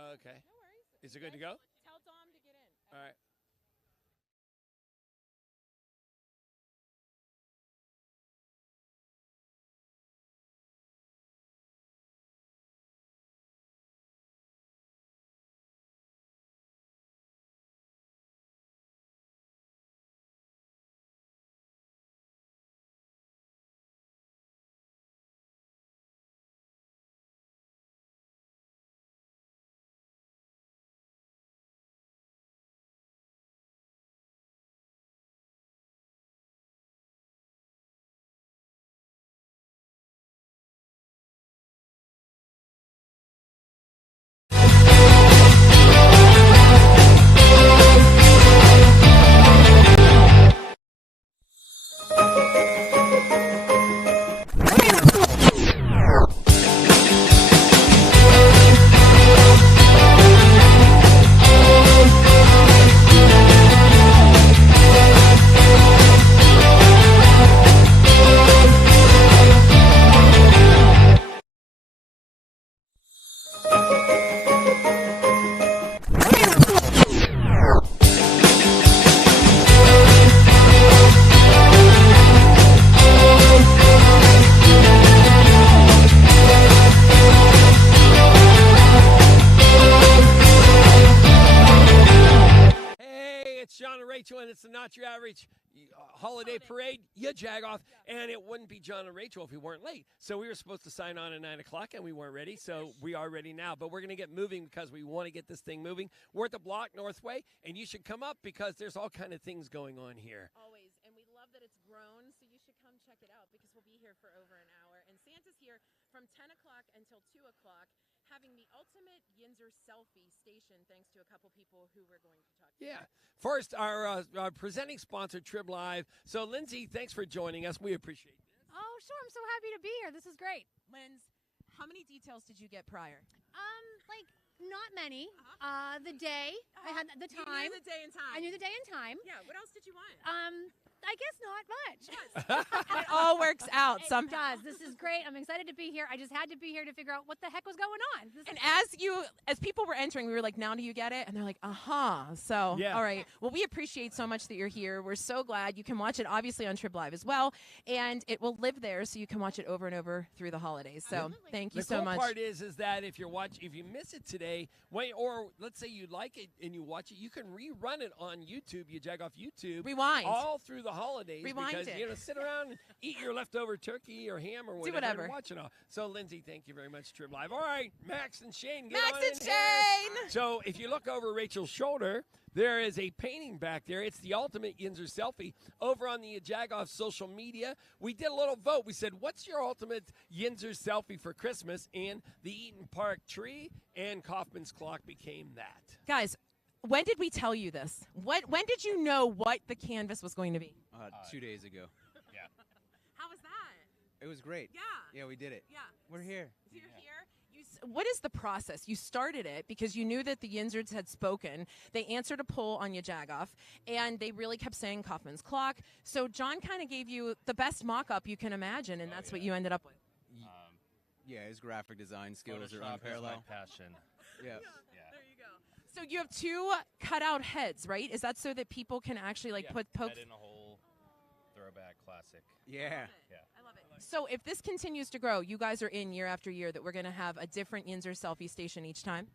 Okay. No worries. Is it good to go? Tell Dom to get in. All right. Rachel, and it's the Not Your Average holiday parade. Jagoff, and it wouldn't be John and Rachel if we weren't late. So we were supposed to sign on at 9 o'clock, and we weren't ready. So we are ready now. But we're going to get moving because we want to get this thing moving. We're at the Block Northway, and you should come up because there's all kind of things going on here. Always, and we love that it's grown, so you should come check it out because we'll be here for over an hour. And Santa's here from 10 o'clock until 2 o'clock, having the ultimate Yinzer selfie station, thanks to a couple people who we're going to talk to. Yeah. First, our presenting sponsor, Trib Live. So, Lindsay, thanks for joining us. We appreciate this. Oh, sure. I'm so happy to be here. This is great. Linz, how many details did you get prior? Like, not many. The day. I had the time. You knew the day and time. I knew the day and time. Yeah. What else did you want? I guess not much. It all works out It somehow. does. This is great. I'm excited to be here. I just had to be here to figure out what the heck was going on. And as people were entering, we were like, now do you get it? And they're like, So, yeah. All right. Well, we appreciate so much that you're here. We're so glad. You can watch it, obviously, on Trib Live as well. And it will live there, so you can watch it over and over through the holidays. So Absolutely. thank you The so cool much. part is that if you miss it today, or let's say you like it and you watch it, you can rerun it on YouTube, Jagoff YouTube. Rewind. All through the holidays. Rewind because, it. sit around and eat your leftover turkey or ham or whatever. Do whatever. And watch it all. So, Lindsay, thank you very much, Trib Live. All right, Max and Shane, get Max on and in here. Shane! So, if you look over Rachel's shoulder, there is a painting back there. It's the ultimate Yinzer selfie over on the Jagoff social media. We did a little vote. We said, what's your ultimate Yinzer selfie for Christmas? And the Eaton Park tree and Kaufman's clock became that. Guys, when did we tell you this? When did you know what the canvas was going to be? 2 days ago. Yeah. How was that? It was great. Yeah. Yeah, we did it. Yeah. We're here. You're here. What is the process? You started it because you knew that the Yinzers had spoken. They answered a poll on Yajagoff, and they really kept saying Kaufman's clock. So John kind of gave you the best mock-up you can imagine, and that's what you ended up with. Yeah, his graphic design skills are Photoshop is unparalleled. my passion. Yeah. There you go. So you have two cutout heads, right? Is that so that people can actually poke? Head in a hole, throwback, classic. Yeah. I love it. So if this continues to grow, you guys are in year after year that we're going to have a different Yinzer selfie station each time?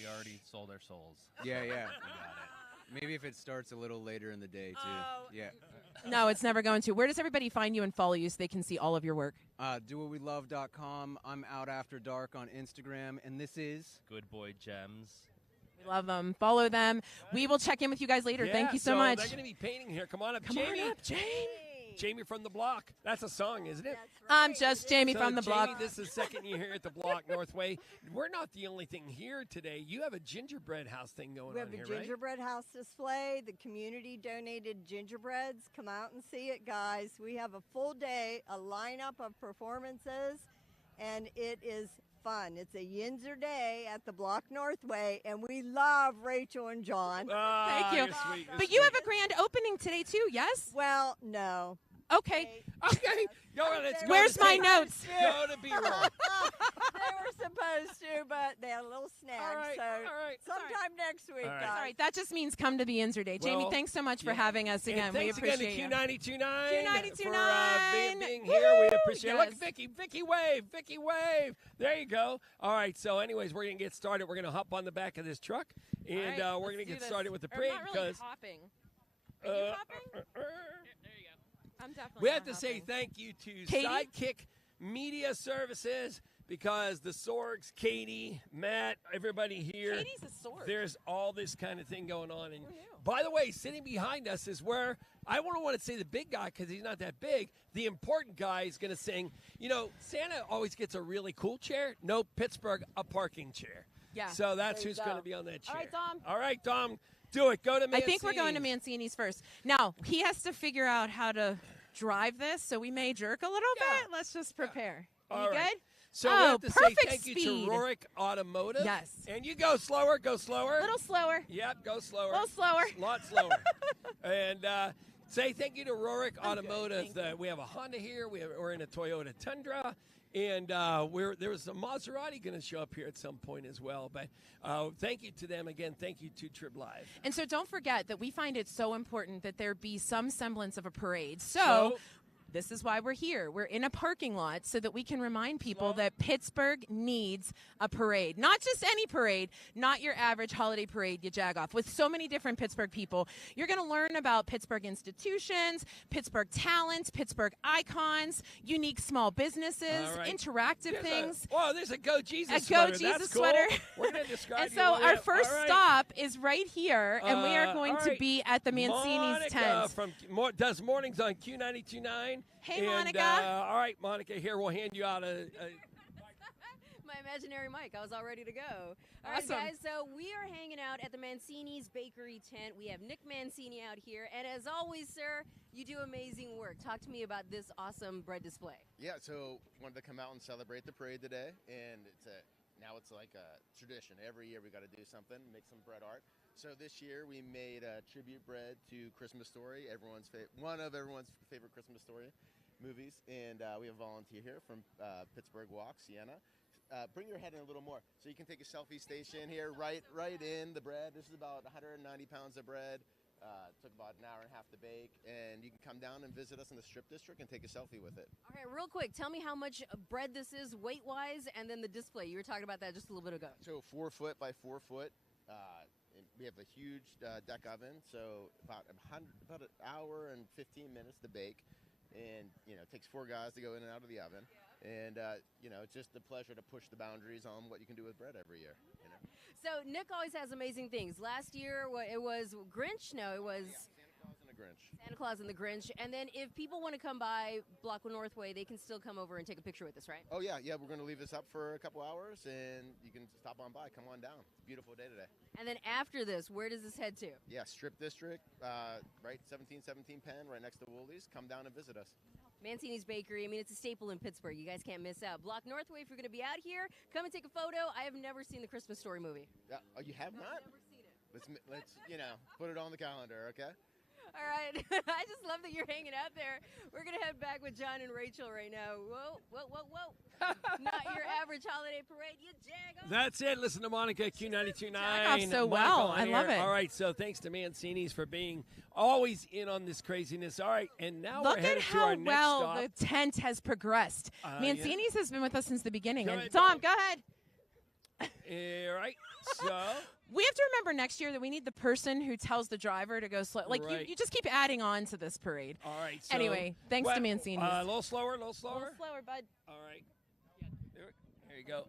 We already sold our souls. Yeah, yeah. We got it. Maybe if it starts a little later in the day, too. Yeah. No, it's never going to. Where does everybody find you and follow you so they can see all of your work? DoWhatWeLove.com. I'm out after dark on Instagram, and this is Good Boy Gems. We love them. Follow them. We will check in with you guys later. Yeah, Thank you so so much. They're going to be painting here. Come on up, Come Jamie. on up, Jane. Jamie from the Block. That's a song, isn't it? I'm just Jamie So, from the Jamie, block. this is second year here at the Block Northway. We're not the only thing here today. You have a gingerbread house thing going We on have a here, right? gingerbread house display. The community donated gingerbreads. Come out and see it, guys. We have a full day, a lineup of performances, and it is fun. It's a Yinzer day at the Block Northway, and we love Rachel and John. Ah, Thank you. You're sweet. You're But you sweet. have a grand opening today, too, yes? Well, no. Okay. Okay. Go on, let's go. Where's to my tape. notes? Go to B-roll. They were supposed to, but they had a little snag. All right, So all right. sometime next week, All right. guys. All right, that just means come to the Inzer Day. Jamie, Well, thanks so much for yeah. having us again. And We thanks again appreciate to you. Q929 for Q929. being here. We appreciate it. Yes. Look, Vicky wave. There you go. All right, so anyways, we're going to get started. We're going to hop on the back of this truck, and All right, we're going to let's do get this. started with the Or parade not really because hopping. Are you hopping? I'm definitely we not have to say hopping. thank you to Katie? Sidekick Media Services because the Sorgs, Katie, Matt, everybody here. Katie's a sword. There's all this kind of thing going on. And Who knew? by the way, sitting behind us is where I don't want to say the big guy because he's not that big. The important guy is going to sing. You know, Santa always gets a really cool chair. No, Pittsburgh, a parking chair. Yeah. So that's There you who's going go. to be on that chair. All right, Dom. All right, Dom. Do it. Go to Mancini's. I think we're going to Mancini's first. Now, he has to figure out how to drive this, so we may jerk a little Yeah. bit. Let's just prepare. All You right. good? So we Oh, have to say perfect thank you speed. to Rorick Automotive. Yes. And you go slower. Go slower. A little slower. Yep, go slower. A little slower. A lot slower. And say thank you to Rorick Automotive. Thank We have a Honda here. We're in a Toyota Tundra. And there was a Maserati going to show up here at some point as well. But thank you to them. Again, thank you to Trib Live. And so don't forget that we find it so important that there be some semblance of a parade. So this is why we're here. We're in a parking lot so that we can remind people that Pittsburgh needs a parade. Not just any parade, not your average holiday parade, Yajagoff. With so many different Pittsburgh people, you're going to learn about Pittsburgh institutions, Pittsburgh talent, Pittsburgh icons, unique small businesses, All right. interactive things. There's a Go Jesus A Go sweater. Jesus That's cool. sweater. We're going to describe And you so all our that. first All right. stop is right here, and we are going all to right. be at the Mancini's Monica tent. does mornings on Q929. Hey, And, Monica. all right, Monica, here, we'll hand you out a My imaginary mic. I was all ready to go. All right, Awesome. guys. So we are hanging out at the Mancini's Bakery tent. We have Nick Mancini out here. And as always, sir, you do amazing work. Talk to me about this awesome bread display. Yeah, so wanted to come out and celebrate the parade today, and now it's like a tradition. Every year we got to do something, make some bread art. So this year we made a tribute bread to Christmas Story, one of everyone's favorite Christmas Story movies, and we have a volunteer here from Pittsburgh Walk, Sienna. Bring your head in a little more, so you can take a selfie station here, right in the bread. This is about 190 pounds of bread. Took about an hour and a half to bake, and you can come down and visit us in the Strip District and take a selfie with it. All right, real quick, tell me how much bread this is weight-wise, and then the display. You were talking about that just a little bit ago. So 4 foot by 4 foot. And we have a huge deck oven, so about an hour and 15 minutes to bake, and it takes 4 guys to go in and out of the oven, and it's just a pleasure to push the boundaries on what you can do with bread every year. So Nick always has amazing things. Last year, it was Grinch. No, it was Santa Claus and a Grinch. Santa Claus and the Grinch. And then if people want to come by Blockwell Northway, they can still come over and take a picture with us, right? Oh yeah, we're going to leave this up for a couple hours, and you can stop on by. Come on down. It's a beautiful day today. And then after this, where does this head to? Yeah, Strip District, right, 1717 Penn, right next to Woolies. Come down and visit us. Mancini's Bakery. I mean, it's a staple in Pittsburgh. You guys can't miss out. Block Northway, if you're going to be out here, come and take a photo. I have never seen the Christmas Story movie. Yeah, oh, you have not? Never seen it. Let's put it on the calendar, okay? All right. I just love that you're hanging out there. We're going to head back with John and Rachel right now. Whoa. Not your average holiday parade. You Jagoff. That's it. Listen to Monica, Q929. Jagoff so Monica well. on I love air. it. All right, so thanks to Mancini's for being always in on this craziness. All right, and now Look we're at headed to how our next well stop. the tent has progressed. Yeah. Mancini's has been with us since the beginning. Go And ahead, Tom, Tom. go ahead. All right, so We have to remember next year that we need the person who tells the driver to go slow. Like, Right. you just keep adding on to this parade. all right. So, Anyway, thanks to Mancini's. A little slower, A little slower, bud. All right. There you go.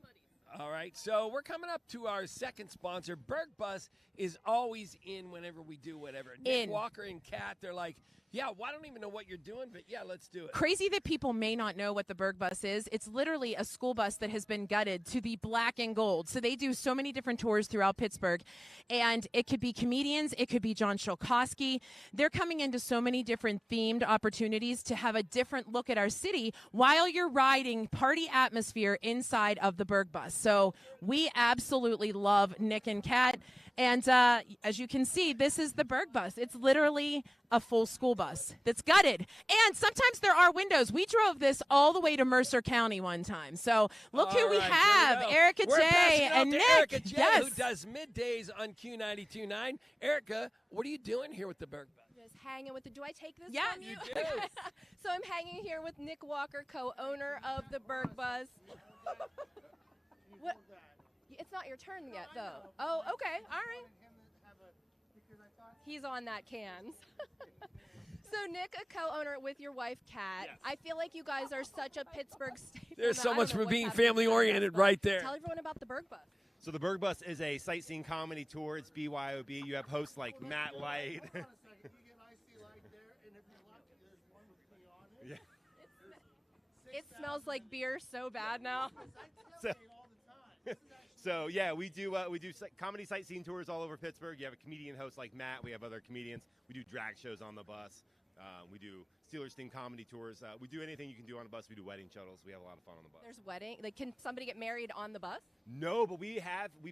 All right, so we're coming up to our second sponsor. Berg Bus is always in whenever we do whatever. Nick In. Walker and Kat, they're like, yeah, well, I don't even know what you're doing, but yeah, let's do it. Crazy that people may not know what the Berg Bus is. It's literally a school bus that has been gutted to be black and gold. So they do so many different tours throughout Pittsburgh. And it could be comedians. It could be John Shulkowski. They're coming into so many different themed opportunities to have a different look at our city while you're riding party atmosphere inside of the Berg Bus. So we absolutely love Nick and Kat. And as you can see, this is the Berg Bus. It's literally a full school bus that's gutted. And sometimes there are windows. We drove this all the way to Mercer County one time. So look who we have, Erica We're passing J. it out and to Nick. Erica J, Yes. who does middays on Q92.9. Erica, what are you doing here with the Berg Bus? Just hanging with the. Do I take this Yeah, from you? you do. So I'm hanging here with Nick Walker, co-owner of the Berg Bus. What? It's not your turn yet, though. Oh, okay. All right. He's on that cans. So Nick, a co-owner with your wife, Kat. Yes. I feel like you guys are such a Pittsburgh staple. There's that so I much don't know for what's being happening family with the Berg oriented Bus. right there. Tell everyone about the Berg Bus. So the Berg Bus is a sightseeing comedy tour. It's BYOB. You have hosts like Matt Light. Yeah. It smells like beer so bad now. So yeah, we do comedy sightseeing tours all over Pittsburgh. You have a comedian host like Matt. We have other comedians. We do drag shows on the bus. We do Steelers themed comedy tours. We do anything you can do on a bus. We do wedding shuttles. We have a lot of fun on the bus. There's wedding. Like, can somebody get married on the bus? No, but we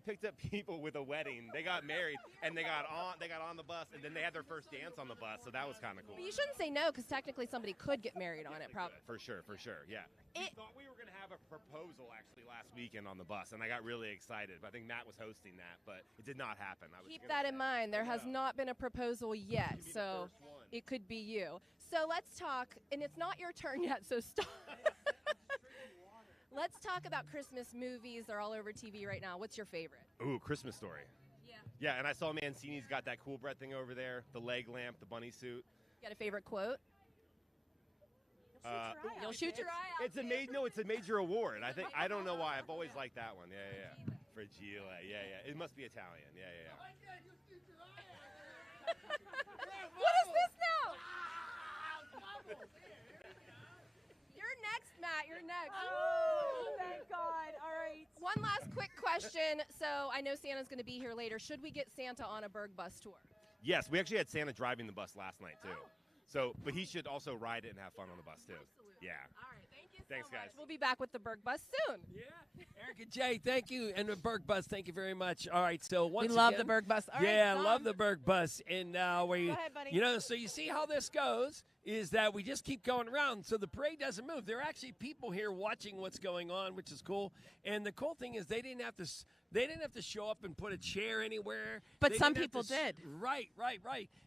picked up people with a wedding. They got married and they got on the bus, and then they had their first dance on the bus. So that was kind of cool. But you shouldn't say no, because technically somebody could get married on it, probably. For sure, yeah. We thought we were going to have a proposal actually last weekend on the bus, and I got really excited. But I think Matt was hosting that, but it did not happen. Keep that in mind. There has not been a proposal yet, so it could be you. So let's talk, and it's not your turn yet, so stop. Let's talk about Christmas movies. They're all over TV right now. What's your favorite? Ooh, Christmas Story. Yeah. Yeah, and I saw Mancini's got that cool bread thing over there, the leg lamp, the bunny suit. You got a favorite quote? You'll shoot your eye out. It's a major award. I don't know why. I've always liked that one. Yeah. Fragile. Yeah. It must be Italian. Yeah. What is this now? You're next, Matt. You're next. Oh, thank God. All right. One last quick question. So I know Santa's going to be here later. Should we get Santa on a Berg Bus tour? Yes, we actually had Santa driving the bus last night too. So, but he should also ride it and have fun on the bus too. Absolutely. Yeah. All right. Thank you so Thanks, much. guys. We'll be back with the Berg Bus soon. Yeah. Erica J, thank you. And the Berg Bus, thank you very much. All right, so once We love again, the Berg Bus. All right, yeah, Tom. love the Berg Bus. And we, Go ahead, buddy. so you see how this goes is that we just keep going around. So the parade doesn't move. There are actually people here watching what's going on, which is cool. And the cool thing is they didn't have to show up and put a chair anywhere. But They some didn't have people to did. Right.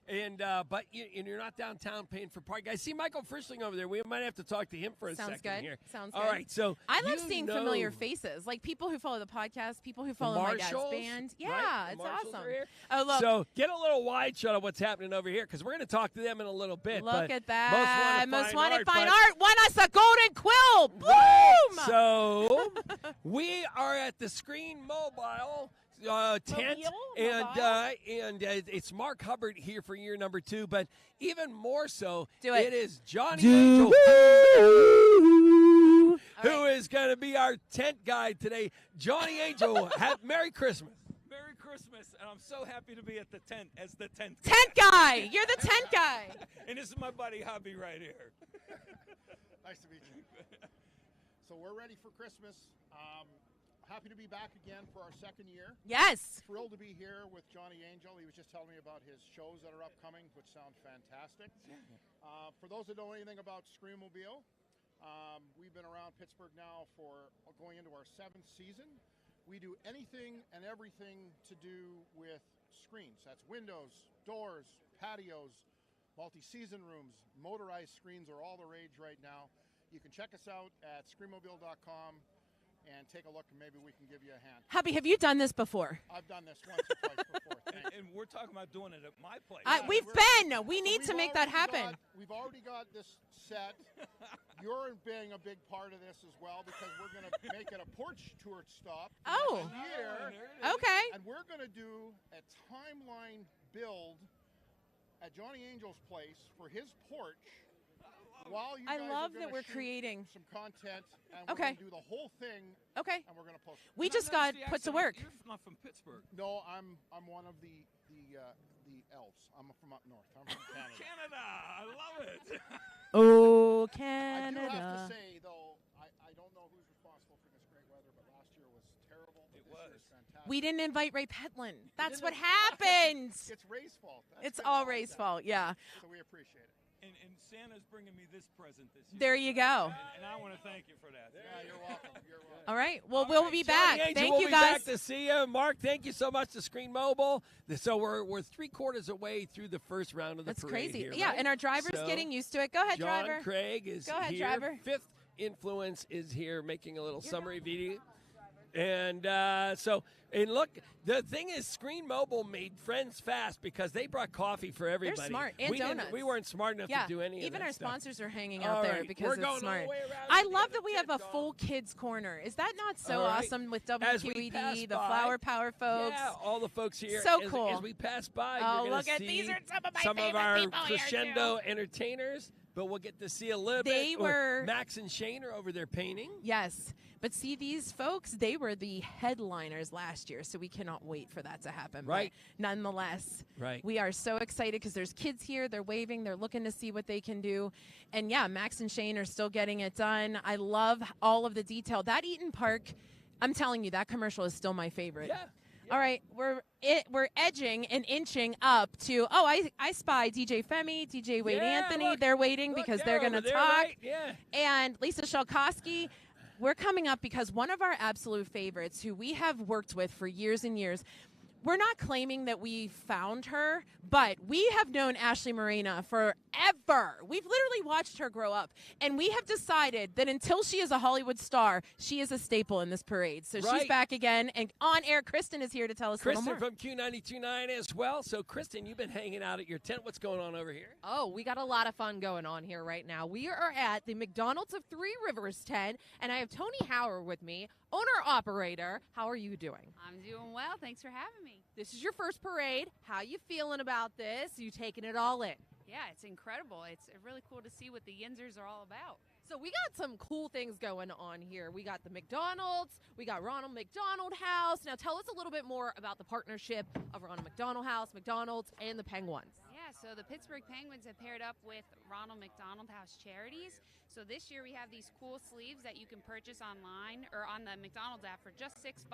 And but you're not downtown paying for parking. I see Michael Frischling over there. We might have to talk to him for a Sounds second good. here. Sounds All good. right, so I love you seeing know familiar faces, like people who follow the podcast, people who the follow my dad's Marshalls, band. Yeah, right? The it's Marshalls awesome. are here. Oh, look. So get a little wide shot of what's happening over here because we're going to talk to them in a little bit. Look but at that. Most Wanted Wanted Fine but- Art won us a golden quill. Boom! Right. So we are at the Screen Mobile tent, and it's Mark Hubbard here for year number 2. But even more so, Do it. it is Johnny Angel, who is going to be our tent guide today. Johnny Angel, Merry Christmas. Merry Christmas, and I'm so happy to be at the tent as the tent guy. Tent guy. You're the tent guy. And this is my buddy Hobby right here. Nice to meet you. So we're ready for Christmas. Happy to be back again for our second year. Yes. Thrilled to be here with Johnny Angel. He was just telling me about his shows that are upcoming, which sound fantastic. For those that know anything about Screamobile, we've been around Pittsburgh now for going into our 7th season. We do anything and everything to do with screens. That's windows, doors, patios, multi-season rooms, motorized screens are all the rage right now. You can check us out at screamobile.com and take a look, and maybe we can give you a hand. Hubby, have you done this before? I've done this once or twice before. And we're talking about doing it at my place. We've been. We need to make that happen. We've already got this set. You're being a big part of this as well because we're going to make it a porch tour stop. Oh. Year, Okay. and we're going to do a timeline build at Johnny Angel's place for his porch. While you I guys love are that gonna we're shoot creating some content, and we're Okay. going to do the whole thing. Okay. And we're going to post it. We just got put to work. You're not from Pittsburgh. No, I'm one of the elves. I'm from up north. I'm from Canada. Canada, I love it. Oh, I do have Canada. to say though, I don't know who's responsible for this great weather, but last year was terrible. We didn't invite Ray Petlin. That's what happens. It's Ray's fault. That's It's good. all I like Ray's that. fault, yeah. So we appreciate it. And Santa's bringing me this present this year. There you go. And I want to thank you for that. Yeah, you're welcome. You're welcome. All right. Well, we'll be back. Johnny Angel, Thank we'll you, be guys. back to see you. Mark, thank you so much to Screen Mobile. So we're 3/4 away through the first round of the That's parade crazy. here, Yeah, right? and our driver's So, getting used to it. Go ahead, John driver. Craig is Go ahead, here. driver. Fifth Influence is here making a little summary video. And look, the thing is, Screen Mobile made friends fast because they brought coffee for everybody. They're smart. And donuts. We weren't smart enough Yeah, to do any of even that our stuff. sponsors are hanging All out there right, because we're it's going all smart. the way around I to the love other that we have a tent, full kids corner. Is that not so All right. awesome with As we pass WQED, the by- Flower Power folks? Yeah, all the folks here. So as, cool. As we pass by, Oh, you're look gonna at see these are some of my some of favorite our people here, crescendo entertainers. But we'll get to see a little They bit. were- Max and Shane are over there painting. Yes. But see, these folks, they were the headliners last year, so we cannot wait for that to happen. But Right. nonetheless, Right. we are so excited because there's kids here. They're waving. They're looking to see what they can do. And, yeah, Max and Shane are still getting it done. I love all of the detail. That Eaton Park, I'm telling you, that commercial is still my favorite. Yeah. All right, we're edging and inching up to. Oh, I spy DJ Femi, DJ Wade Yeah, Anthony. look, they're waiting because they're going to over there, talk. right? Yeah. And Lisa Shalkowski. We're coming up because one of our absolute favorites, who we have worked with for years and years. We're not claiming that we found her, but we have known Ashley Marina forever. We've literally watched her grow up, and we have decided that until she is a Hollywood star, she is a staple in this parade. So she's Right. back again, and on air, Kristen is here to tell us a Kristen little more. from Q92.9 as well. So, Kristen, you've been hanging out at your tent. What's going on over here? Oh, we got a lot of fun going on here right now. We are at the McDonald's of Three Rivers tent, and I have Tony Hauer with me, owner-operator. How are you doing? I'm doing well. Thanks for having me. This is your first parade. How you feeling about this? You taking it all in? Yeah, it's incredible. It's really cool to see what the Yinzers are all about. So we got some cool things going on here. We got the McDonald's. We got Ronald McDonald House. Now tell us a little bit more about the partnership of Ronald McDonald House, McDonald's, and the Penguins. Yeah, so the Pittsburgh Penguins have paired up with Ronald McDonald House Charities. So this year we have these cool sleeves that you can purchase online or on the McDonald's app for just $6,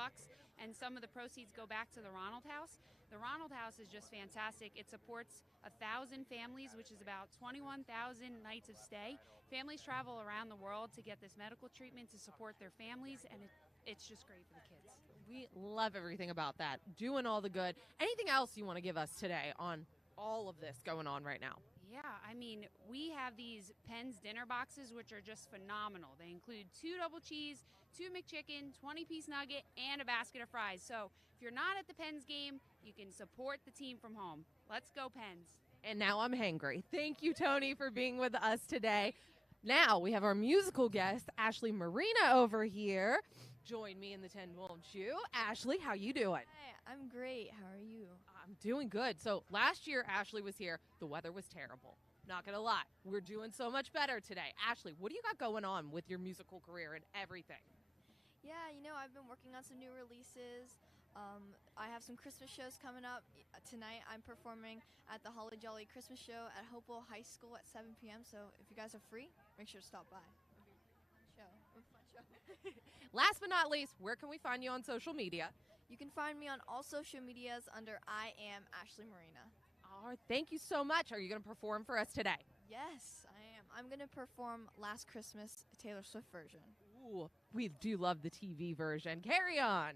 and some of the proceeds go back to the Ronald House. The Ronald House is just fantastic. It supports 1,000 families, which is about 21,000 nights of stay. Families travel around the world to get this medical treatment to support their families, and it's just great for the kids. We love everything about that. Doing all the good. Anything else you want to give us today on all of this going on right now? Yeah, I mean, we have these Penn's dinner boxes, which are just phenomenal. They include 2 double cheese, 2 McChicken, 20-piece nugget, and a basket of fries. So if you're not at the Penn's game, you can support the team from home. Let's go, Penn's. And now I'm hangry. Thank you, Tony, for being with us today. Now we have our musical guest, Ashley Marina, over here. Join me in the tent, won't you? Ashley, how you doing? Hi, I'm great. How are you? I'm doing good. So last year, Ashley was here. The weather was terrible. Not going to lie. We're doing so much better today. Ashley, what do you got going on with your musical career and everything? Yeah, I've been working on some new releases. I have some Christmas shows coming up. Tonight I'm performing at the Holly Jolly Christmas show at Hopewell High School at 7 p.m. So if you guys are free, make sure to stop by. It'll be a fun show. Last but not least, where can we find you on social media? You can find me on all social medias under I am Ashley Marina. All right, thank you so much. Are you going to perform for us today? Yes, I am. I'm going to perform Last Christmas, a Taylor Swift version. Ooh, we do love the TV version. Carry on.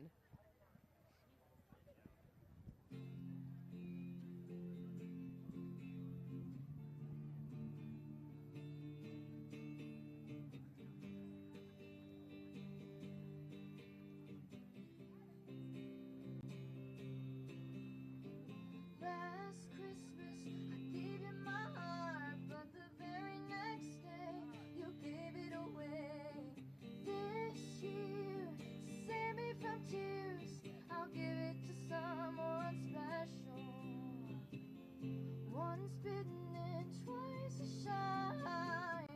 Last Christmas, I gave you my heart, but the very next day, you gave it away. This year, to save me from tears, I'll give it to someone special. Once bitten and twice as shy. I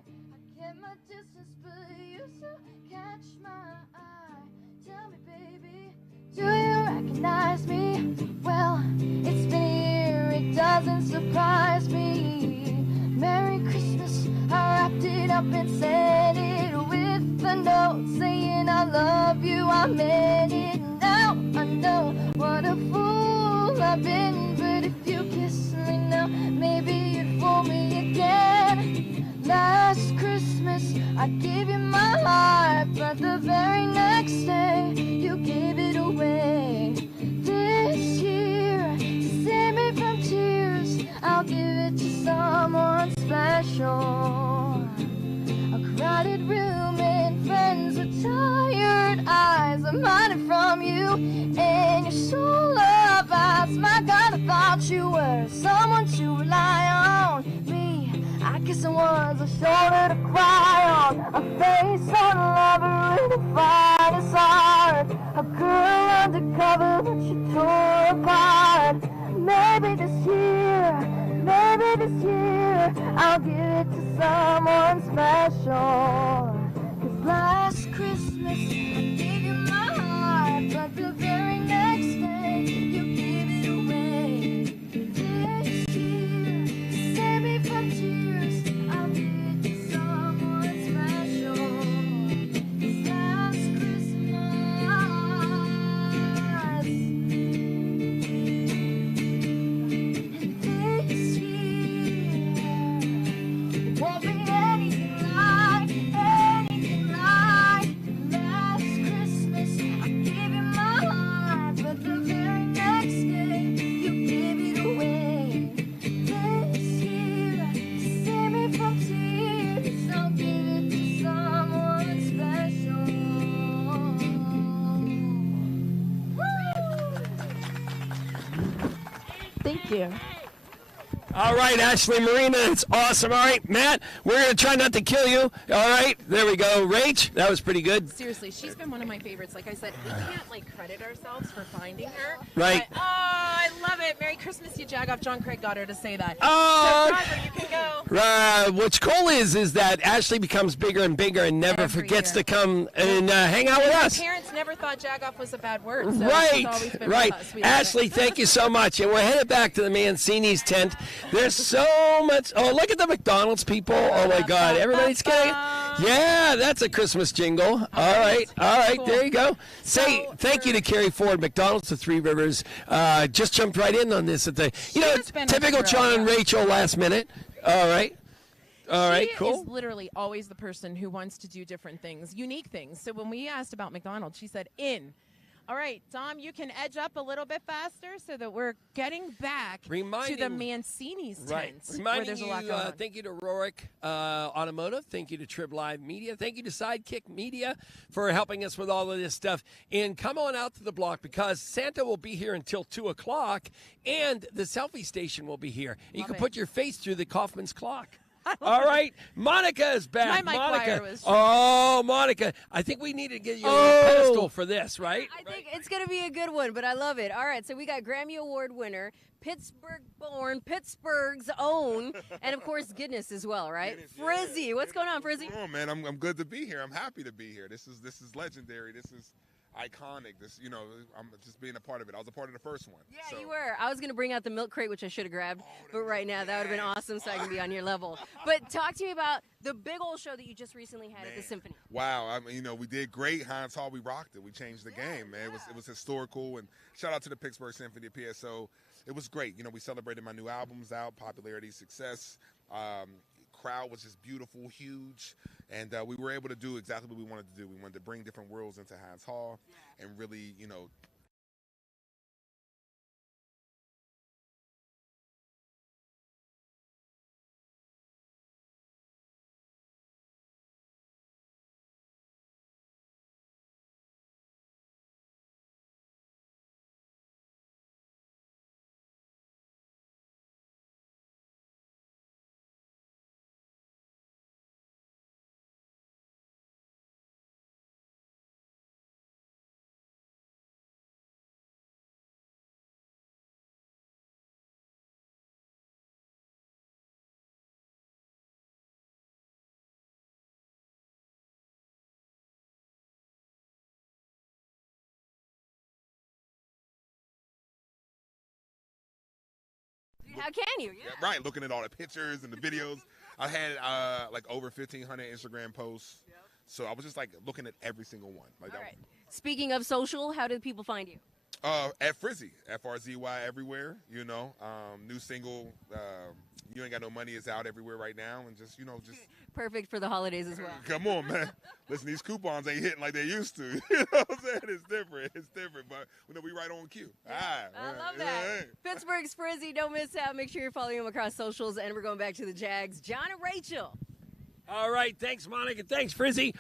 kept my distance, but you still catch my eye. Tell me, baby, do you recognize me? Well, it's been a year, it doesn't surprise me. Merry Christmas, I wrapped it up and sent it with a note saying I love you, I meant it. Now know what a fool I've been. But if you kiss me now, maybe you'd fool me again. Last Christmas I gave you my heart, but the very next day you gave it away. This year, to save me from tears, I'll give it to someone special. A crowded room and friends with tired eyes. I'm hiding from you and your soul of ice. My God, I thought you were someone to rely on. Me, I guess I was a shoulder to cry on, a face on a lover in the finest art, a girl undercover but she tore apart. Maybe this year, I'll give it to someone special. 'Cause last Christmas I gave you my heart, but the very next day you gave it away. This year, to save me from tears, I'll give it to someone special. 'Cause last Christmas, this year won't be anything like last Christmas. I gave you my heart, but the very next day you gave it away. This year, to save me from tears, I'll give it to someone special. Thank you. All right, Ashley Marina, it's awesome. All right, Matt, we're going to try not to kill you. All right, there we go. Rach, that was pretty good. Seriously, she's been one of my favorites. Like I said, we can't credit ourselves for finding her. Right. But, I love it. Merry Christmas, Yajagoff. John Craig got her to say that. Oh. So, Roger, you can go. What's cool is that Ashley becomes bigger and bigger and never forgets to come and hang out with My us. parents never thought Jagoff was a bad word. So Right, she's always been right. with us. We love Ashley, it. thank you so much. And we're headed back to the Mancini's tent. There's so much. Oh, look at the McDonald's people. Oh, my God. Everybody's getting. Yeah, that's a Christmas jingle. All right. Cool. There you go. Say thank you to Carrie Ford, McDonald's to Three Rivers. Just jumped right in on this at the, typical John and Rachel last minute. All right. She Cool. is literally always the person who wants to do different things, unique things. So when we asked about McDonald's, she said, in. All right, Dom, you can edge up a little bit faster so that we're getting back to the Mancini's tent, Right. where Reminding there's a you, lot going on. thank you to Rorick Automotive. Thank you to Trib Live Media. Thank you to Sidekick Media for helping us with all of this stuff. And come on out to the block because Santa will be here until 2 o'clock and the selfie station will be here. You can put your face through the Kaufman's clock. All right, Monica is back. My mic Monica. wire was Oh, Monica. I think we need to get you a pedestal for this, right? I think it's going to be a good one, but I love it. All right, so we got Grammy Award winner, Pittsburgh-born, Pittsburgh's own, and of course Guinness as well, right? Frizzy, what's going on, Frizzy? Oh man, I'm good to be here. I'm happy to be here. This is legendary. This is iconic. I'm just being a part of it. I was a part of the first one. Yeah, you were. I was going to bring out the milk crate, which I should have grabbed, but right now that would have been awesome, so I can be on your level. But talk to me about the big old show that you just recently had at the Symphony. Wow, we did great. Heinz Hall, we rocked it. We changed the game, man. It was historical, and shout out to the Pittsburgh Symphony, PSO. It was great. We celebrated my new albums out, popularity, success. Crowd was just beautiful, huge, and we were able to do exactly what we wanted to do. We wanted to bring different worlds into Heinz Hall and really, How can you? Yeah. right, looking at all the pictures and the videos. I had over 1,500 Instagram posts. So I was just looking at every single one. All right. Speaking of social, how do people find you? At Frizzy, FRZY everywhere. You know, new single. You Ain't Got No Money is out everywhere right now, and just Perfect for the holidays as well. come on, man. Listen, these coupons ain't hitting like they used to. You know what I'm saying? It's different. It's different, but we right on cue. I love that. Pittsburgh's Frizzy. Don't miss out. Make sure you're following him across socials. And we're going back to the Jags. John and Rachel. All right. Thanks, Monica. Thanks, Frizzy.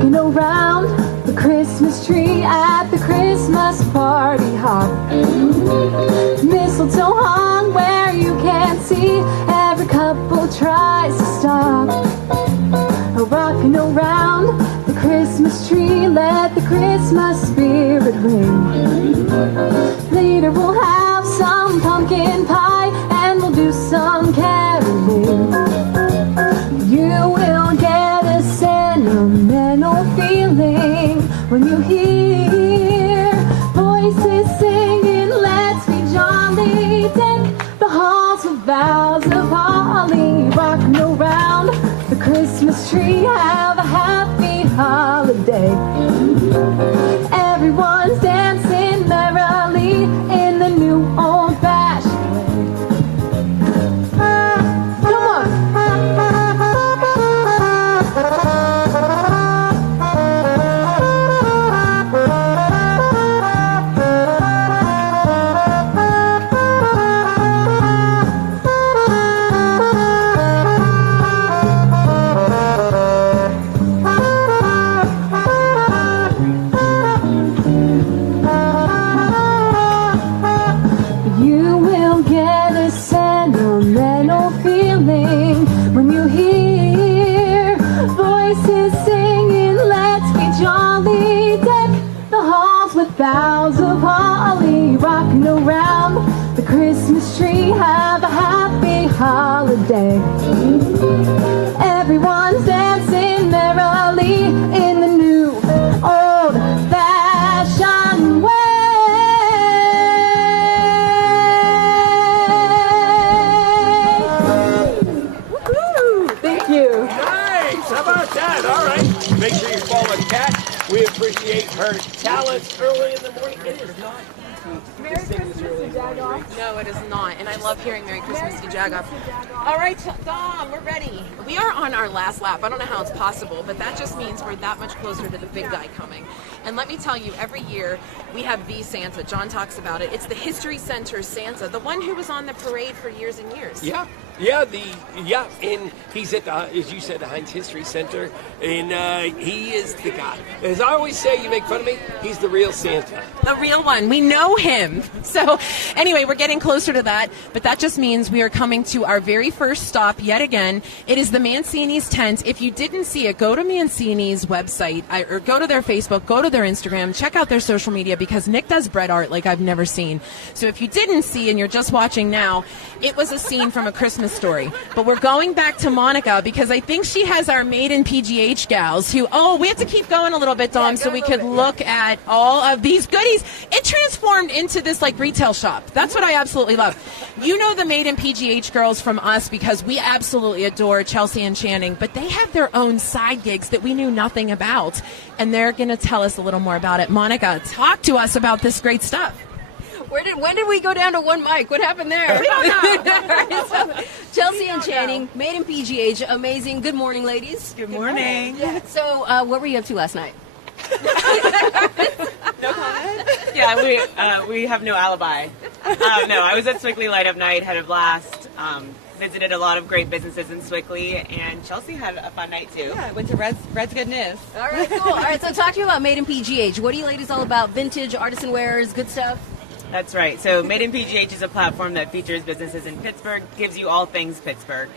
rocking around the Christmas tree at the Christmas party hop. Mistletoe hung where you can't see, every couple tries to stop. Rocking around the Christmas tree, let the Christmas spirit ring. Later we'll have some pumpkin pie and we'll do some caroling. You will get a sentimental feeling when you hear voices singing, let's be jolly. Deck the halls with boughs of holly. Rocking around the Christmas tree, have a happy holiday. Everyone's dancing merrily in the new old-fashioned way. Come on. You will get a sentimental feeling when you hear voices singing, let's be jolly. Deck the halls with boughs of holly. Rocking around the Christmas tree, have a happy holiday. Everyone's dancing merrily in the new old-fashioned way. Thank you. Nice. How about that? All right. Make sure you follow Kat. We appreciate her talents early in the morning. It is not easy. Merry Christmas to Jagoff. No, it is not. And I love hearing Merry Christmas to Jagoff. All right, Dom, we're ready. We are on our last lap. I don't know how it's possible, but that just means we're that much closer to the big guy coming. And let me tell you, every year we have the Santa. John talks about it. It's the History Center Santa, the one who was on the parade for years and years. Yeah, and he's at the, as you said, the Heinz History Center, and he is the guy. As I always say, you make fun of me, he's the real Santa. The real one. We know him. So anyway, we're getting closer to that, but that just means we are coming to our very first stop yet again. It is the Mancini's tent. If you didn't see it, go to Mancini's website, or go to their Facebook, go to their Instagram, check out their social media, because Nick does bread art like I've never seen. So if you didn't see and you're just watching now, it was a scene from A Christmas Story. But we're going back to Monica because I think she has our Made in PGH gals who, we have to keep going a little bit, Dom, so we could look at all of these goodies. It transformed into this like retail shop. That's what I absolutely love. You know the Made in PGH girls from us because we absolutely adore Chelsea and Channing, but they have their own side gigs that we knew nothing about, and they're going to tell us a little more about it. Monica, talk to us about this great stuff. When did we go down to one mic? What happened there? We don't know. So, Chelsea and Channing, Made in PGH, amazing. Good morning, ladies. Good morning. Yeah. So, what were you up to last night? No comment? Yeah, we have no alibi. No, I was at Swickley Light Up Night, had a blast. Visited a lot of great businesses in Swickley, and Chelsea had a fun night too. Yeah, I went to Red's Good News. All right, cool. All right, so talk to me about Made in PGH. What are you ladies all about? Vintage, artisan wares, good stuff? That's right. So Made in PGH is a platform that features businesses in Pittsburgh, gives you all things Pittsburgh.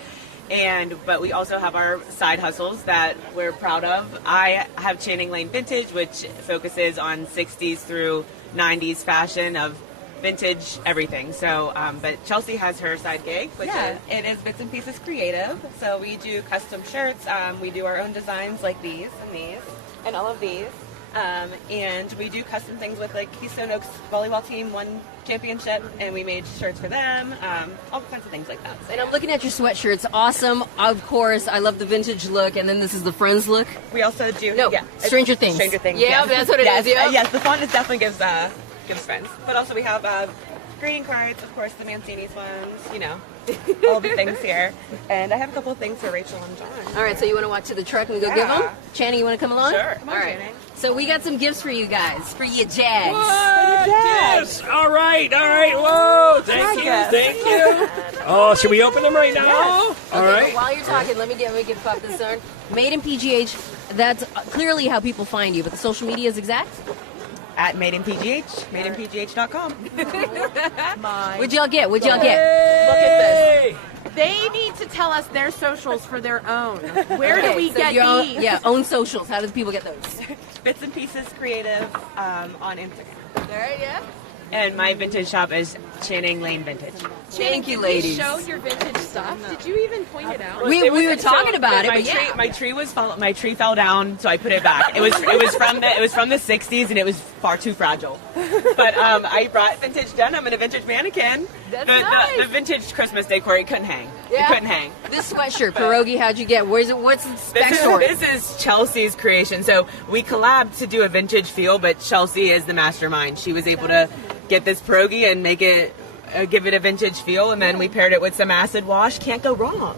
But we also have our side hustles that we're proud of. I have Channing Lane Vintage, which focuses on 60s through 90s fashion of vintage everything. So, but Chelsea has her side gig, which it is Bits and Pieces Creative. So we do custom shirts. We do our own designs like these and all of these. And we do custom things with like Keystone Oaks volleyball team won championship, and we made shirts for them, all kinds of things like that. So, and I'm looking at your sweatshirts. Awesome. Of course, I love the vintage look, and then this is the Friends look. We also do Stranger Things. Stranger Things. Yeah, that's what it is. Yeah. Yes, the font definitely gives Friends. But also we have greeting cards, of course, the Mancini's ones, all the things here. And I have a couple of things for Rachel and John. All right, so you want to walk to the truck and we go Yeah. give them? Channing, you want to come along? Sure. Come on, All right. Channing. So we got some gifts for you guys, for your Jags. Yes. All right. Whoa. Thank you. Oh, should we open them right now? Yes. All Okay, right. but while you're talking, let me pop this on. Made in PGH. That's clearly how people find you, but the social media is exact. At Made in PGH, madeinpgh.com. What'd y'all get? Look at this. They need to tell us their socials for their own. Where do we get these? Own socials. How do people get those? Bits and Pieces Creative on Instagram. All right, yeah. And my vintage shop is Channing Lane Vintage. Thank you, Did ladies. we show your vintage stuff? Did you even point it out? We were talking about it, My but tree, yeah. my tree fell down, so I put it back. It was from the 60s, and it was far too fragile. But I brought vintage denim and a vintage mannequin. That's the, nice. the vintage Christmas decor, it couldn't hang. Yeah. It couldn't hang. This sweatshirt, Pierogi, how'd you get? Where's it? What's the backstory? This is Chelsea's creation. So we collabed to do a vintage feel, but Chelsea is the mastermind. She was able to get this pierogi and make it, give it a vintage feel, and then we paired it with some acid wash. Can't go wrong.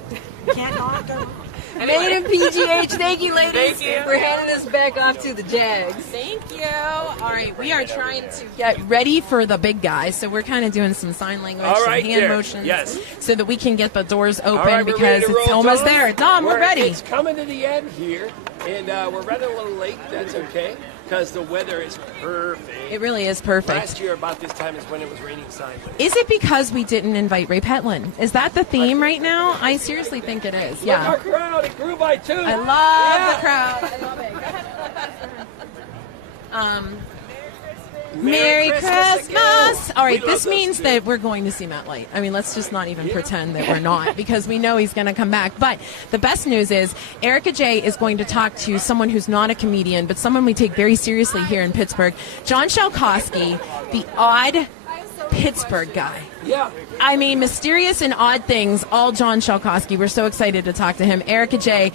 Can't not go wrong. Made in PGH. Thank you, ladies. Thank you. We're handing this back off to the Jags. Thank you. All right, we are trying to get ready for the big guys, so we're kind of doing some sign language, All some right, hand there. motions, Yes. so that we can get the doors open All right, we're ready because to it's roll, almost Dom. there. Dom, we're ready. It's coming to the end here, and we're running a little late. That's okay, because the weather is perfect. It really is perfect. Last year, about this time, is when it was raining sideways. Is it because we didn't invite Ray Petlin? Is that the theme right now? I seriously think it is. Look Yeah. our crowd, it grew by 2. I love the crowd. I love it. Go ahead. Merry Christmas! again. All right, We love this those means two. that we're going to see Matt Light. I mean, let's just not even pretend that we're not, because we know he's going to come back. But the best news is Erica J is going to talk to someone who's not a comedian, but someone we take very seriously here in Pittsburgh, John Shalkowski, the odd Pittsburgh guy. Yeah. I mean, mysterious and odd things, all John Shalkowski. We're so excited to talk to him. Erica J,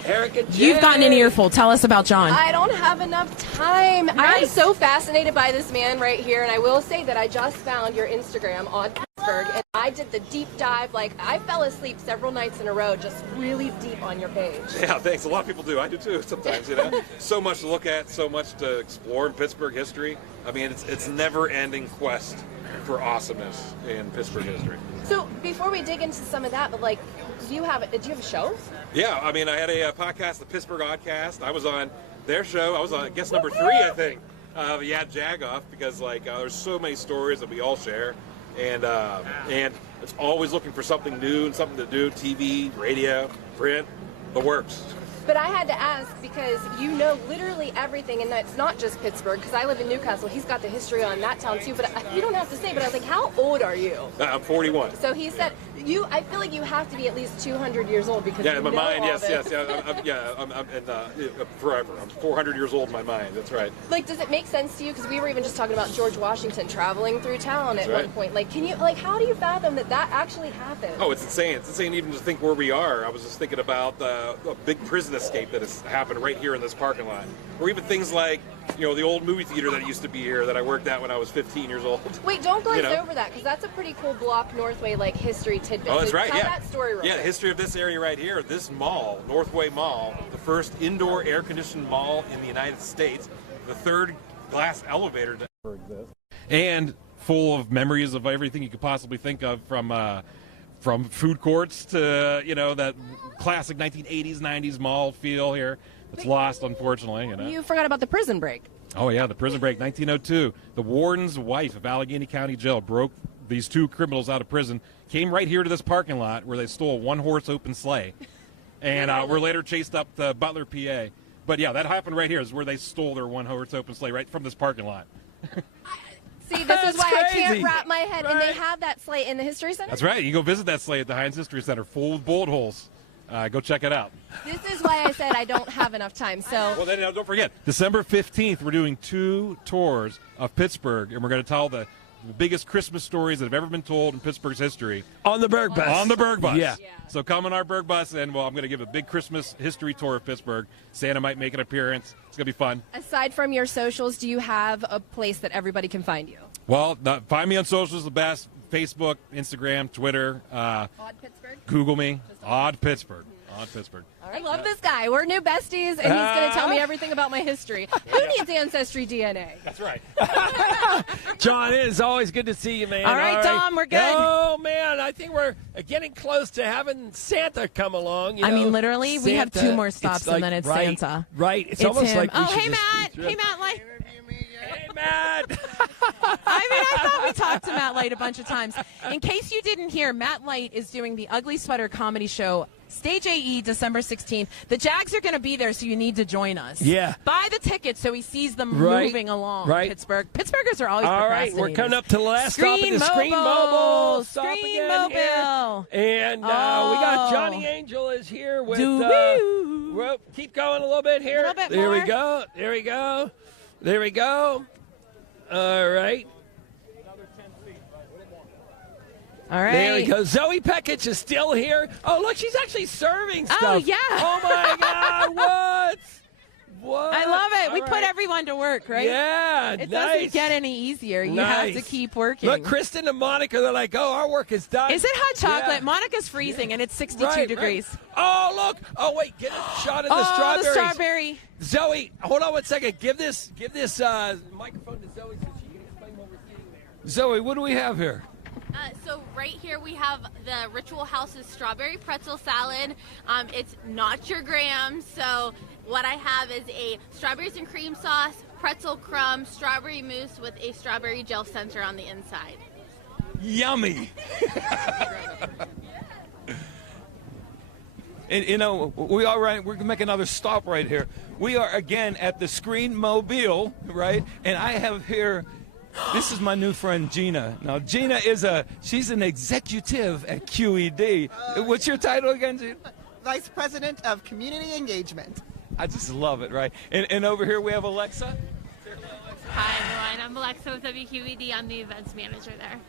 you've gotten an earful. Tell us about John. I don't have enough time. I'm Nice. so fascinated by this man right here, and I will say that I just found your Instagram on Pittsburgh, and I did the deep dive. Like, I fell asleep several nights in a row, just really deep on your page. Yeah, thanks. A lot of people do. I do too sometimes, you know. So much to look at, so much to explore in Pittsburgh history. I mean, it's never-ending quest for awesomeness in Pittsburgh history. So before we dig into some of that, but like, do you have a show? Yeah, I mean, I had a podcast, the Pittsburgh Oddcast. I was on their show. I was on guest number 3, I think, Yajagoff, because like there's so many stories that we all share, and it's always looking for something new and something to do. TV, radio, print, the works. But I had to ask because you know literally everything, and it's not just Pittsburgh, because I live in Newcastle. He's got the history on that town too, but you don't have to say, but I was like, how old are you? I'm 41. So he said, I feel like you have to be at least 200 years old because Yeah, you in my know mind, all yes, this. I'm forever. I'm 400 years old in my mind. That's right. Like, does it make sense to you? Because we were even just talking about George Washington traveling through town at That's one right. point. Like, how do you fathom that actually happened? Oh, it's insane. It's insane even to think where we are. I was just thinking about a big prison escape that has happened right here in this parking lot. Or even things like, you know, the old movie theater that used to be here that I worked at when I was 15 years old. Wait, don't glaze You know? over that, because that's a pretty cool block Northway, like, history tidbit. Oh, that's So right, tell yeah. that story real Yeah, quick. history of this area right here, this mall, Northway Mall, the first indoor air-conditioned mall in the United States, the third glass elevator to ever exist. And full of memories of everything you could possibly think of, from food courts to, you know, that classic 1980s, 90s mall feel here. It's lost, unfortunately, you know. You forgot about the prison break. Oh, yeah, the prison break, 1902. The warden's wife of Allegheny County Jail broke these 2 criminals out of prison, came right here to this parking lot where they stole a 1-horse open sleigh, and were later chased up to Butler, PA. But, yeah, that happened right here is where they stole their 1-horse open sleigh, right from this parking lot. See, this is why I can't crazy. wrap my head. And they have that sleigh in the History Center? That's right. You go visit that sleigh at the Heinz History Center, full of bullet holes. Go check it out. This is why I said I don't have enough time. So, Well, then don't forget, December 15th, we're doing 2 tours of Pittsburgh, and we're going to tell the biggest Christmas stories that have ever been told in Pittsburgh's history. On the Berg Bus. On the Berg Bus. Yeah. So come on our Berg Bus, and I'm going to give a big Christmas history tour of Pittsburgh. Santa might make an appearance. It's going to be fun. aside from your socials, do you have a place that everybody can find you? Well, find me on socials, the best. Facebook, Instagram, Twitter. Odd Pittsburgh. Google me. Odd Pittsburgh. Odd Pittsburgh. I love this guy. We're new besties, and he's going to tell me everything about my history. Who needs Ancestry DNA? That's right. John, it is always good to see you, man. All right, Dom, we're good. Oh, man, I think we're getting close to having Santa come along. You I know, mean, literally, we have Santa, 2 more stops, and then it's right, Santa. Right. It's It's almost him. like we Oh, should hey, just Matt. be Hey, Matt Light. Hey, Matt. I thought we talked to Matt Light a bunch of times. In case you didn't hear, Matt Light is doing the Ugly Sweater Comedy Show, Stage AE, December 16th. The Jags are going to be there, so you need to join us. Yeah. Buy the tickets so he sees them Right. moving along, Right. Pittsburgh. Pittsburghers are always All right, we're coming up to the last stop of the Screen Mobile. Stop Screen again Mobile. here. And we got Johnny Angel is here with. Well, keep going a little bit here. A little bit there we more. go. There we go. There we go. All right. All right. There we go. Zoe Peckich is still here. Oh, look, she's actually serving stuff. Oh, yeah. Oh, my God. What? What? I love it. All We right. put everyone to work, right? Yeah, It nice. doesn't get any easier. You have to Nice. keep working. Look, Kristen and Monica, they're like, oh, our work is done. Is it hot chocolate? Yeah. Monica's freezing, and it's 62 Right, degrees. right. Oh, look. Oh, wait. Get a shot of the Oh, strawberries. the strawberry. Zoe, hold on one second. Give this microphone to Zoe so she can explain what we're seeing there. Zoe, what do we have here? So right here we have the Ritual House's strawberry pretzel salad. It's not your grams, so what I have is a strawberries and cream sauce, pretzel crumb, strawberry mousse with a strawberry gel center on the inside. Yummy. And, you know, we're gonna make another stop right here. We are again at the Screen Mobile, right? And I have here, this is my new friend Gina. Now Gina she's an executive at QED. What's your title again, Gina? Vice President of Community Engagement. I just love it, right? And over here we have Alexa. Hi everyone, I'm Alexa with WQED. I'm the events manager there.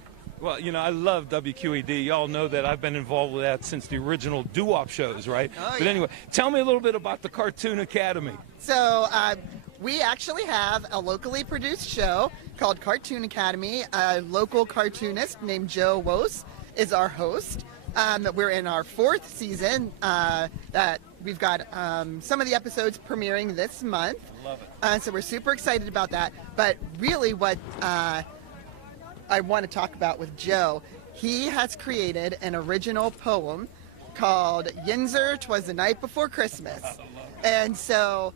Well, you know, I love WQED. Y'all know that I've been involved with that since the original doo-wop shows, right? Oh, but yeah. anyway, tell me a little bit about the Cartoon Academy. So we actually have a locally produced show called Cartoon Academy. A local cartoonist named Joe Wose is our host. We're in our 4th season. That we've got some of the episodes premiering this month. Love it. So we're super excited about that. But really what I want to talk about with Joe, he has created an original poem called Yinzer, 'Twas the Night Before Christmas. And so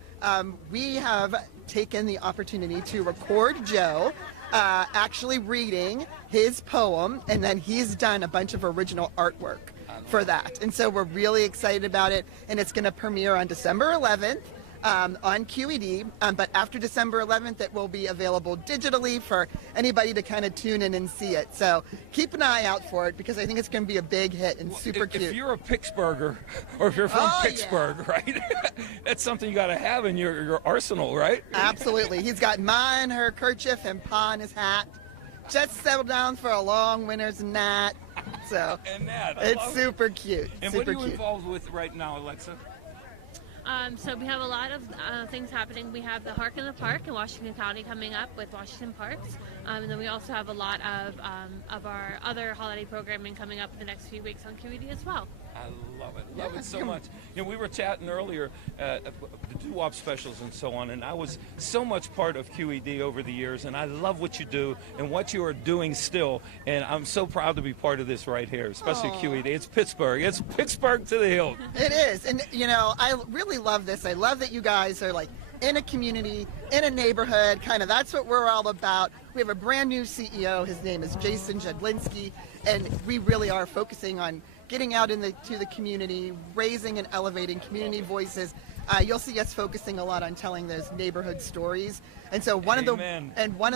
we have taken the opportunity to record Joe actually reading his poem, and then he's done a bunch of original artwork for that. And so we're really excited about it, and it's going to premiere on December 11th. On QED, but after December 11th, it will be available digitally for anybody to kind of tune in and see it. So keep an eye out for it because I think it's going to be a big hit and super cute. If you're a Pittsburgher, or if you're from Pittsburgh, right? That's something you got to have in your arsenal, right? Absolutely. He's got Ma in her kerchief and Pa in his hat. Just settled down for a long winter's nap. So it's super cute. And super what are you cute. involved with right now, Alexa? So we have a lot of things happening. We have the Hark in the Park in Washington County coming up with Washington Parks. And then we also have a lot of our other holiday programming coming up in the next few weeks on QED as well. I love it. Love it so much. You know, we were chatting earlier, the doo-wop specials and so on, and I was so much part of QED over the years, and I love what you do and what you are doing still, and I'm so proud to be part of this right here, especially QED. It's Pittsburgh. It's Pittsburgh to the hilt. It is. And, you know, I really love this. I love that you guys are like in a community, in a neighborhood, kind of that's what we're all about. We have a brand new CEO. His name is Jason Jadlinski, and we really are focusing on getting out to the community, raising and elevating community voices. You'll see us focusing a lot on telling those neighborhood stories. And so one of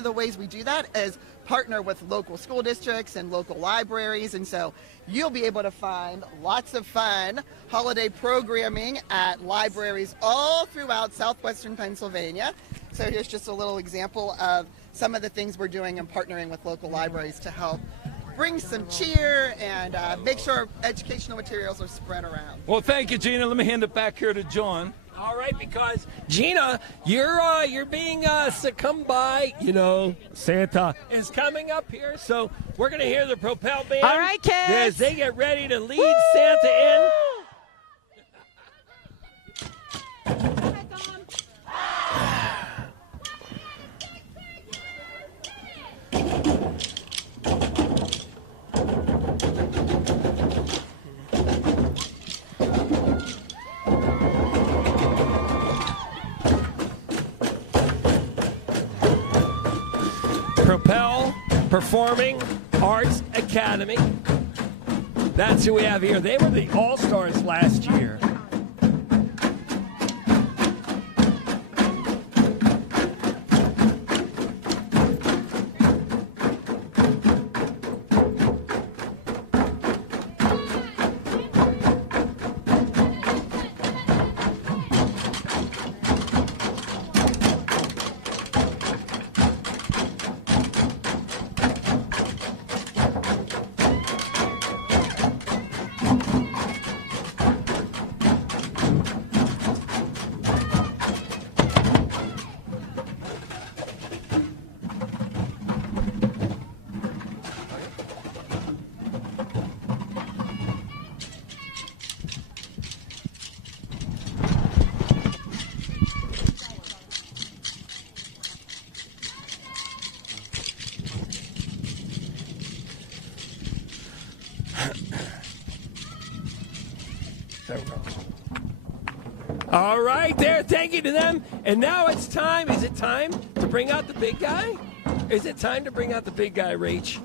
the ways we do that is partner with local school districts and local libraries. And so you'll be able to find lots of fun holiday programming at libraries all throughout southwestern Pennsylvania. So here's just a little example of some of the things we're doing and partnering with local libraries to help bring some cheer and make sure educational materials are spread around. Well, thank you, Gina. Let me hand it back here to John. All right, because Gina, you're being succumbed by, Santa is coming up here, so we're going to hear the Propel Band. All right, kids. As they get ready to lead Santa in. Propel Performing Arts Academy. That's who we have here. They were the All-Stars last year. All right, there. Thank you to them. And now it's time. Is it time to bring out the big guy? Is it time to bring out the big guy, Rach?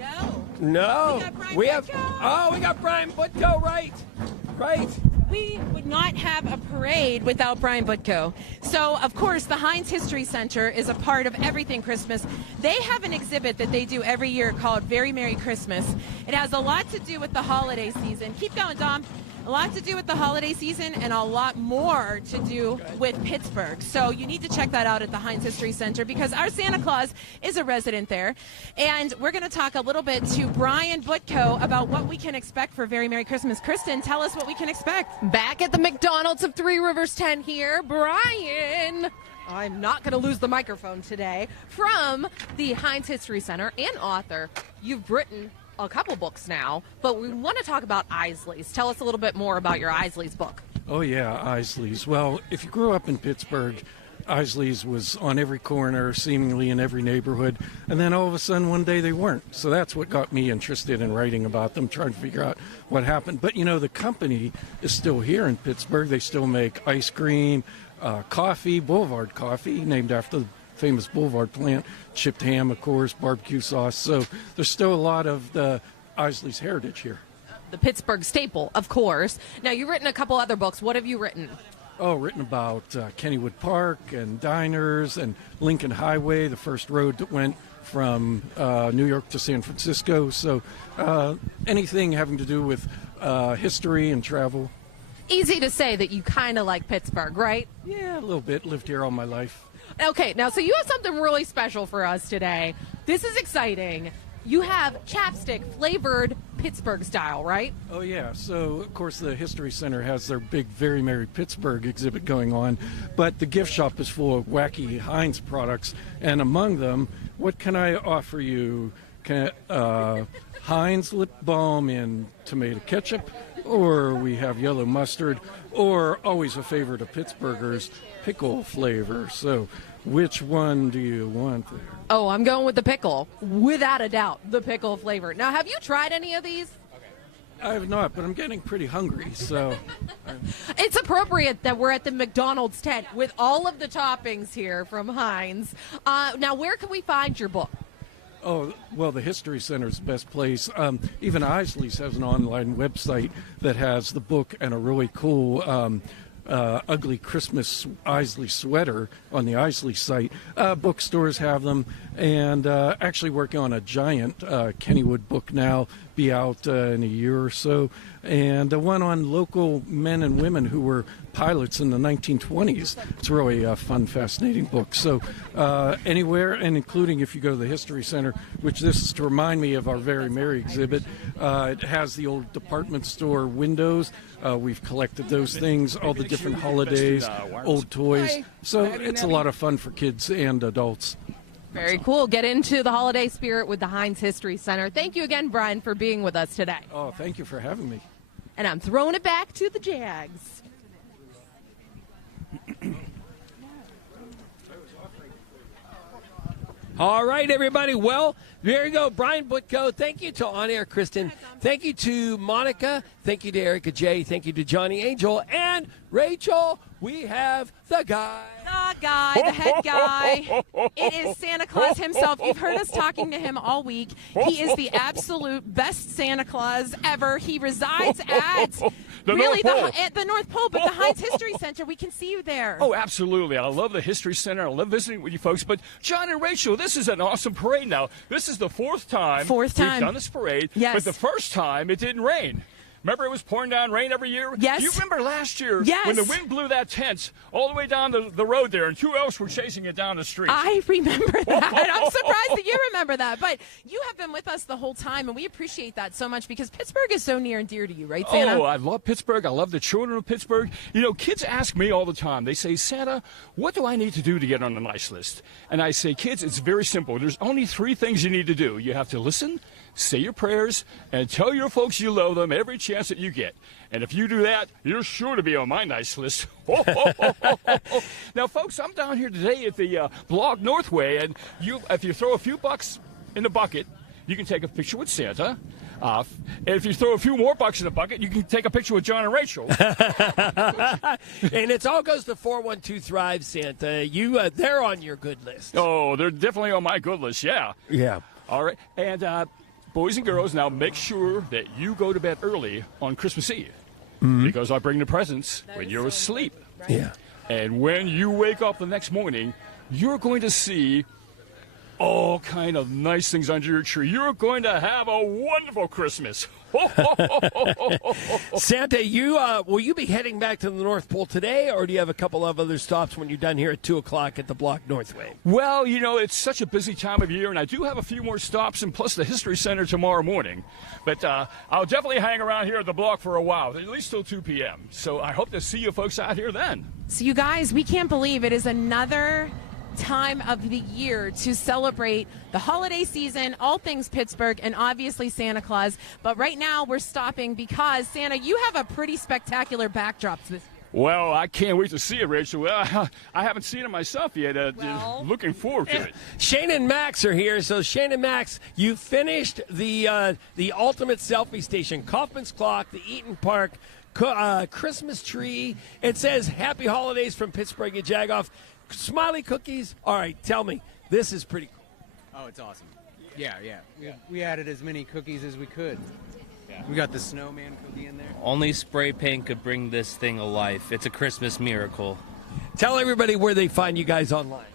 No. We have. Oh, we got Brian Butko. Right. We would not have a parade without Brian Butko. So, of course, the Heinz History Center is a part of everything Christmas. They have an exhibit that they do every year called Very Merry Christmas. It has a lot to do with the holiday season. Keep going, Dom. A lot to do with the holiday season and a lot more to do with Pittsburgh. So you need to check that out at the Heinz History Center because our Santa Claus is a resident there. And we're going to talk a little bit to Brian Butko about what we can expect for Very Merry Christmas. Kristen, tell us what we can expect. Back at the McDonald's of Three Rivers 10 here, Brian. I'm not going to lose the microphone today. From the Heinz History Center and author, you've written a couple books now, but we want to talk about Isley's. Tell us a little bit more about your Isley's book. Oh, yeah, Isley's. Well, if you grew up in Pittsburgh, Isley's was on every corner, seemingly in every neighborhood, and then all of a sudden one day they weren't. So that's what got me interested in writing about them, trying to figure out what happened. But, the company is still here in Pittsburgh. They still make ice cream, coffee, Boulevard Coffee, named after the famous Boulevard plant, chipped ham, of course, barbecue sauce. So there's still a lot of the Isley's heritage here. The Pittsburgh staple, of course. Now, you've written a couple other books. What have you written? Written about Kennywood Park and diners and Lincoln Highway, the first road that went from New York to San Francisco. So anything having to do with history and travel. Easy to say that you kind of like Pittsburgh, right? Yeah, a little bit. Lived here all my life. Okay, now, so you have something really special for us today. This is exciting. You have chapstick flavored Pittsburgh style, right? Oh, yeah. So, of course, the History Center has their big Very Merry Pittsburgh exhibit going on, but the gift shop is full of wacky Heinz products, and among them, what can I offer you? Heinz lip balm in tomato ketchup, or we have yellow mustard, or always a favorite of Pittsburghers, pickle flavor. So which one do you want there? Oh, I'm going with the pickle. Without a doubt, the pickle flavor. Now, have you tried any of these? I have not, but I'm getting pretty hungry, so. It's appropriate that we're at the McDonald's tent with all of the toppings here from Heinz. Now, where can we find your book? Oh, well, the History Center is the best place. Even Isley's has an online website that has the book and a really cool ugly Christmas Isley sweater on the Isley site. Bookstores have them. and actually working on a giant Kennywood book now, be out in a year or so, and one on local men and women who were pilots in the 1920s. It's really a fun, fascinating book. So anywhere, and including if you go to the History Center, which this is to remind me of our Very Merry exhibit, it has the old department store windows. We've collected those things, all the different holidays, old toys. So it's a lot of fun for kids and adults. Very cool. Get into the holiday spirit with the Heinz History Center. Thank you again, Brian, for being with us today. Oh, thank you for having me. And I'm throwing it back to the Jags. All right, everybody. Well, there you go. Brian Butko. Thank you to On Air Kristen. Thank you to Monica. Thank you to Erica J. Thank you to Johnny Angel. And Rachel, we have the guy. The head guy. It is Santa Claus himself. You've heard us talking to him all week. He is the absolute best Santa Claus ever. He resides at the North Pole. At the North Pole, but the Heinz History Center. We can see you there. Oh, absolutely. I love the History Center. I love visiting with you folks. But John and Rachel, this is an awesome parade now. This is the fourth time we've done this parade. Yes. But the first time it didn't rain. Remember it was pouring down rain every year? Yes. Do you remember last year Yes. when the wind blew that tent all the way down the road there and 2 elves were chasing it down the street? I remember that. I'm surprised that you remember that. But you have been with us the whole time, and we appreciate that so much because Pittsburgh is so near and dear to you, right, Santa? Oh, I love Pittsburgh. I love the children of Pittsburgh. You know, kids ask me all the time. They say, Santa, what do I need to do to get on the nice list? And I say, kids, it's very simple. There's only 3 things you need to do. You have to listen, say your prayers, and tell your folks you love them every chance that you get. And if you do that, you're sure to be on my nice list. Now, folks, I'm down here today at the Blog Northway, and if you throw a few bucks in the bucket, you can take a picture with Santa. And if you throw a few more bucks in the bucket, you can take a picture with John and Rachel. And it all goes to 412 Thrive, Santa. They're on your good list. Oh, they're definitely on my good list, yeah. Yeah. All right. And boys and girls, now make sure that you go to bed early on Christmas Eve. Because I bring the presents when you're asleep. Right? Yeah. And when you wake up the next morning, you're going to see all kind of nice things under your tree. You're going to have a wonderful Christmas. Santa, will you be heading back to the North Pole today, or do you have a couple of other stops when you're done here at 2 o'clock at the Block Northway? Well, you know, it's such a busy time of year, and I do have a few more stops, and plus the History Center tomorrow morning. But I'll definitely hang around here at the Block for a while, at least till 2 p.m. So I hope to see you folks out here then. So you guys, we can't believe it is another time of the year to celebrate the holiday season, all things Pittsburgh, and obviously Santa Claus. But right now we're stopping because, Santa, you have a pretty spectacular backdrop this year. Well, I can't wait to see it, Rachel. Well, I haven't seen it myself yet. Looking forward to it. Shane and Max are here. So, Shane and Max, you finished the ultimate selfie station, Kaufman's Clock, the Eaton Park Christmas tree. It says Happy Holidays from Pittsburgh and Jagoff. Smiley cookies. All right, tell me. This is pretty cool. Oh, it's awesome. Yeah. We added as many cookies as we could. Yeah. We got the snowman cookie in there. Only spray paint could bring this thing alive. It's a Christmas miracle. Tell everybody where they find you guys online.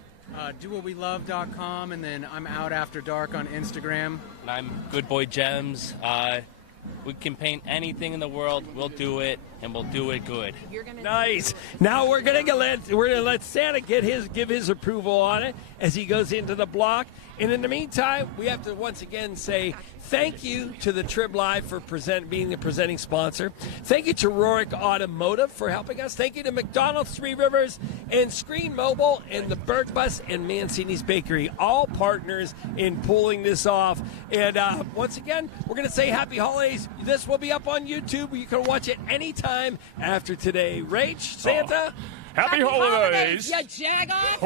DoWhatWeLove.com, and then I'm Out After Dark on Instagram. And I'm Good Boy Gems. We can paint anything in the world. We'll do it, and we'll do it good. Nice. Now we're gonna let Santa give his approval on it as he goes into the block. And in the meantime, we have to once again say thank you to the Trib Live for being the presenting sponsor. Thank you to Rorick Automotive for helping us. Thank you to McDonald's, Three Rivers, and Screen Mobile, and the Berg Bus, and Mancini's Bakery, all partners in pulling this off. And once again, we're going to say Happy Holidays. This will be up on YouTube. You can watch it anytime after today. Rach, Santa. Happy holidays. Yeah, Jagoff.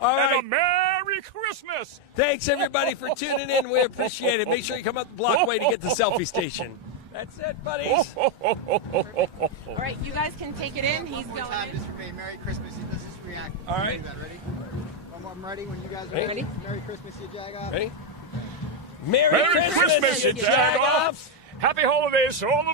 All right. And a Merry Christmas. Thanks, everybody, for tuning in. We appreciate it. Make sure you come up the Blockway to get the selfie station. That's it, buddies. All right, you guys can take it in. He's going in. This for me. Merry Christmas. Let's just react. All right. Ready? I'm ready when you guys are ready. Merry Christmas, you Jagoff. Ready? Merry Christmas, you Jagoff. Happy holidays to all of